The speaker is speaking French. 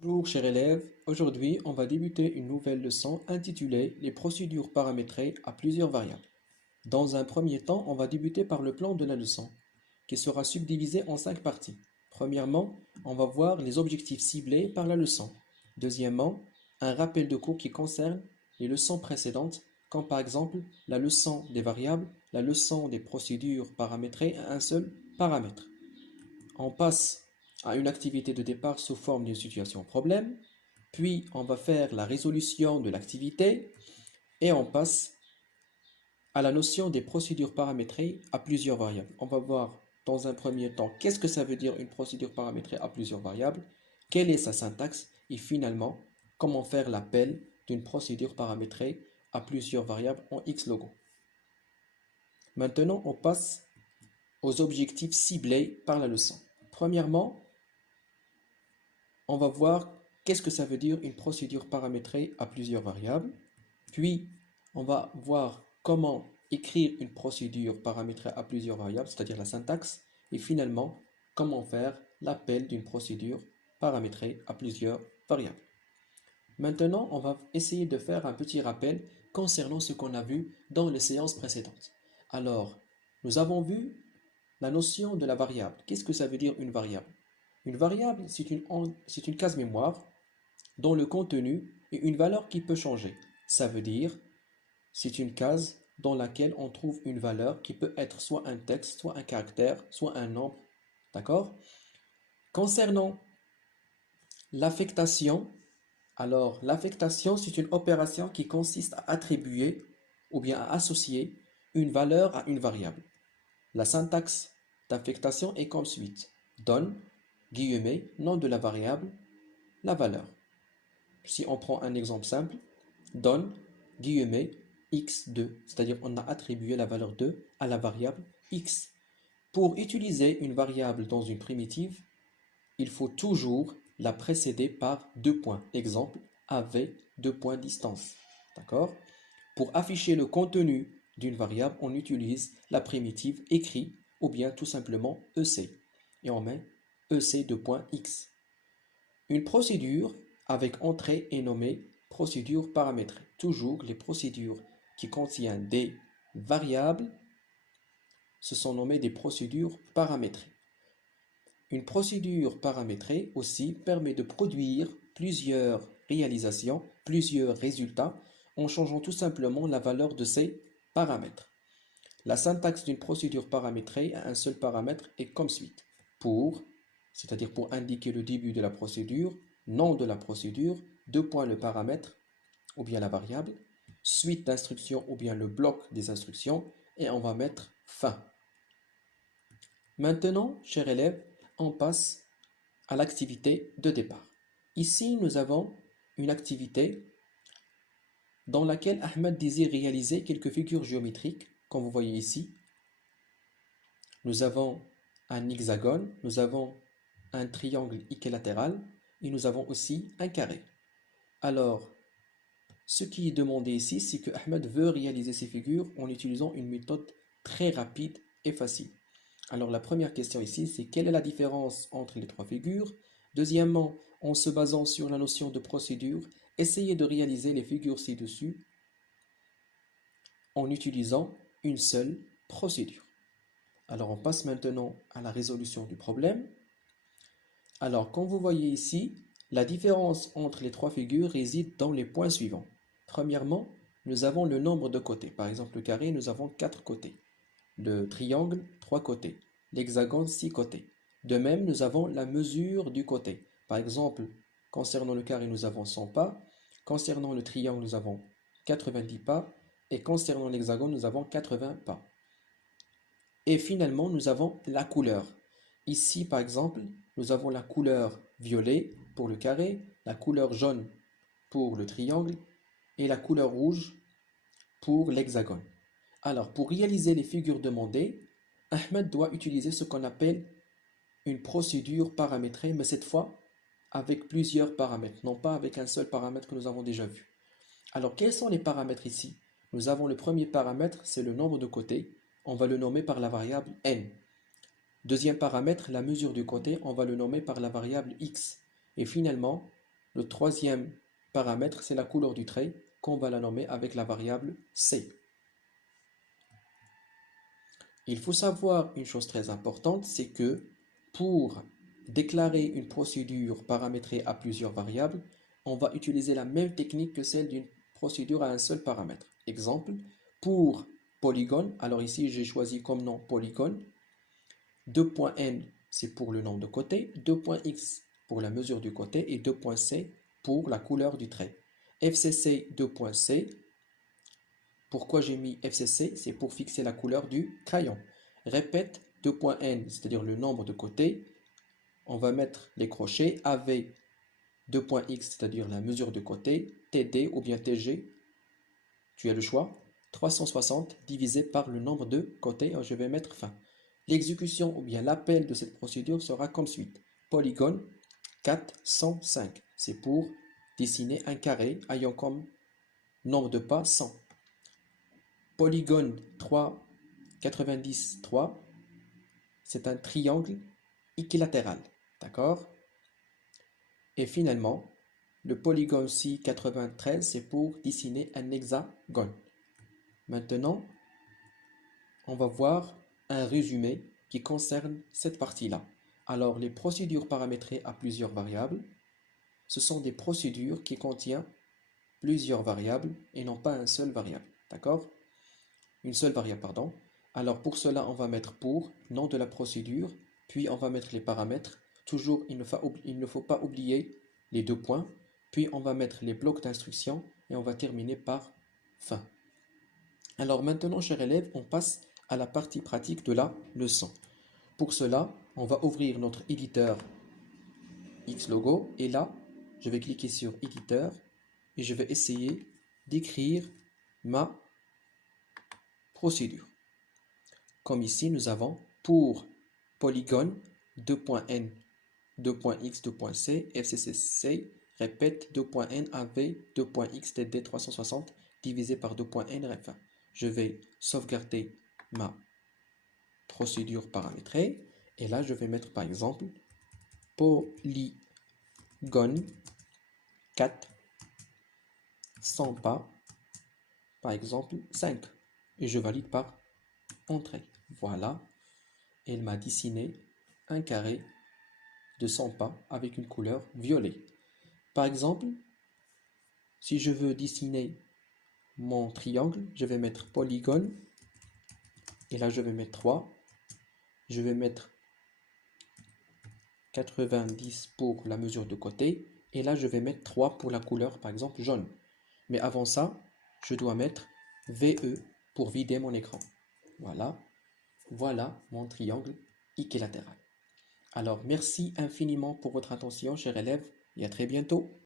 Bonjour chers élèves, aujourd'hui on va débuter une nouvelle leçon intitulée Les procédures paramétrées à plusieurs variables. Dans un premier temps, on va débuter par le plan de la leçon, qui sera subdivisé en 5 parties. Premièrement, on va voir les objectifs ciblés par la leçon. Deuxièmement, un rappel de cours qui concerne les leçons précédentes, comme par exemple la leçon des variables, la leçon des procédures paramétrées à un seul paramètre. On passe à une activité de départ sous forme d'une situation problème, puis on va faire la résolution de l'activité et on passe à la notion des procédures paramétrées à plusieurs variables. On va voir dans un premier temps qu'est-ce que ça veut dire une procédure paramétrée à plusieurs variables, quelle est sa syntaxe et finalement comment faire l'appel d'une procédure paramétrée à plusieurs variables en Xlogo. Maintenant, on passe aux objectifs ciblés par la leçon. Premièrement, on va voir qu'est-ce que ça veut dire une procédure paramétrée à plusieurs variables. Puis, on va voir comment écrire une procédure paramétrée à plusieurs variables, c'est-à-dire la syntaxe. Et finalement, comment faire l'appel d'une procédure paramétrée à plusieurs variables. Maintenant, on va essayer de faire un petit rappel concernant ce qu'on a vu dans les séances précédentes. Alors, nous avons vu la notion de la variable. Qu'est-ce que ça veut dire une variable? Une variable, c'est une case mémoire dont le contenu est une valeur qui peut changer. Ça veut dire, c'est une case dans laquelle on trouve une valeur qui peut être soit un texte, soit un caractère, soit un nombre. D'accord? Concernant l'affectation, alors l'affectation, c'est une opération qui consiste à attribuer ou bien à associer une valeur à une variable. La syntaxe d'affectation est comme suit. Donne, guillemets, nom de la variable, la valeur. Si on prend un exemple simple, donne, guillemets, x2, c'est-à-dire on a attribué la valeur 2 à la variable x. Pour utiliser une variable dans une primitive, il faut toujours la précéder par deux points. Exemple, avec deux points distance. D'accord? Pour afficher le contenu d'une variable, on utilise la primitive écrit ou bien tout simplement EC. Et on met EC de point X. Une procédure avec entrée est nommée procédure paramétrée. Toujours les procédures qui contiennent des variables, ce sont nommées des procédures paramétrées. Une procédure paramétrée aussi permet de produire plusieurs réalisations, plusieurs résultats, en changeant tout simplement la valeur de ces paramètres. La syntaxe d'une procédure paramétrée à un seul paramètre est comme suit. Pour, c'est-à-dire pour indiquer le début de la procédure, nom de la procédure, deux points le paramètre ou bien la variable, suite d'instructions ou bien le bloc des instructions, et on va mettre fin. Maintenant, chers élèves, on passe à l'activité de départ. Ici, nous avons une activité dans laquelle Ahmed désire réaliser quelques figures géométriques, comme vous voyez ici. Nous avons un hexagone, nous avons un triangle équilatéral et nous avons aussi un carré. Alors, ce qui est demandé ici, c'est que Ahmed veut réaliser ces figures en utilisant une méthode très rapide et facile. Alors, la première question ici, c'est quelle est la différence entre les trois figures? Deuxièmement, en se basant sur la notion de procédure, essayez de réaliser les figures ci-dessus en utilisant une seule procédure. Alors, on passe maintenant à la résolution du problème. Alors, comme vous voyez ici, la différence entre les trois figures réside dans les points suivants. Premièrement, nous avons le nombre de côtés. Par exemple, le carré, nous avons 4 côtés. Le triangle, 3 côtés. L'hexagone, 6 côtés. De même, nous avons la mesure du côté. Par exemple, concernant le carré, nous avons 100 pas. Concernant le triangle, nous avons 90 pas. Et concernant l'hexagone, nous avons 80 pas. Et finalement, nous avons la couleur. Ici, par exemple, nous avons la couleur violet pour le carré, la couleur jaune pour le triangle et la couleur rouge pour l'hexagone. Alors, pour réaliser les figures demandées, Ahmed doit utiliser ce qu'on appelle une procédure paramétrée, mais cette fois avec plusieurs paramètres, non pas avec un seul paramètre que nous avons déjà vu. Alors, quels sont les paramètres ici? Nous avons le premier paramètre, c'est le nombre de côtés. On va le nommer par la variable n. Deuxième paramètre, la mesure du côté, on va le nommer par la variable x. Et finalement, Le troisième paramètre, c'est la couleur du trait qu'on va la nommer avec la variable C. Il faut savoir une chose très importante, c'est que pour déclarer une procédure paramétrée à plusieurs variables, on va utiliser la même technique que celle d'une procédure à un seul paramètre. Exemple, pour polygone, alors ici j'ai choisi comme nom polygone, 2.n c'est pour le nombre de côtés, 2.x pour la mesure du côté et 2.c pour la couleur du trait. FCC 2.c, pourquoi j'ai mis FCC? C'est pour fixer la couleur du crayon. Répète 2.n, c'est-à-dire le nombre de côtés. On va mettre les crochets AV 2.x, c'est-à-dire la mesure de côté, TD ou bien TG. Tu as le choix. 360 divisé par le nombre de côtés. Je vais mettre fin. L'exécution ou bien l'appel de cette procédure sera comme suit. Polygone 405. C'est pour dessiner un carré ayant comme nombre de pas 100. Polygone 3,93, c'est un triangle équilatéral. D'accord? Et finalement, le polygone C93, c'est pour dessiner un hexagone. Maintenant, on va voir un résumé qui concerne cette partie-là. Alors, les procédures paramétrées à plusieurs variables, ce sont des procédures qui contiennent plusieurs variables et non pas une seule variable. D'accord? Une seule variable, pardon. Alors pour cela, on va mettre pour, nom de la procédure, puis on va mettre les paramètres. Toujours, il ne faut pas oublier les deux points. Puis on va mettre les blocs d'instruction et on va terminer par fin. Alors maintenant, chers élèves, on passe à la partie pratique de la leçon. Pour cela, on va ouvrir notre éditeur Xlogo et là, je vais cliquer sur éditeur et je vais essayer d'écrire ma procédure. Comme ici, nous avons pour polygone 2.n, 2.x, 2.c, FCCC, répète 2.n AV, 2.x TD 360 divisé par 2.n ref1. Je vais sauvegarder ma procédure paramétrée et là je vais mettre par exemple polygone 4 100 pas, par exemple 5 et je valide par entrée. Voilà, elle m'a dessiné un carré de 100 pas avec une couleur violet. Par exemple, si je veux dessiner mon triangle, je vais mettre polygone et là je vais mettre 3. Je vais mettre 90 pour la mesure de côté et là je vais mettre 3 pour la couleur par exemple jaune. Mais avant ça, je dois mettre VE pour vider mon écran. Voilà, voilà mon triangle équilatéral. Alors merci infiniment pour votre attention chers élèves et à très bientôt.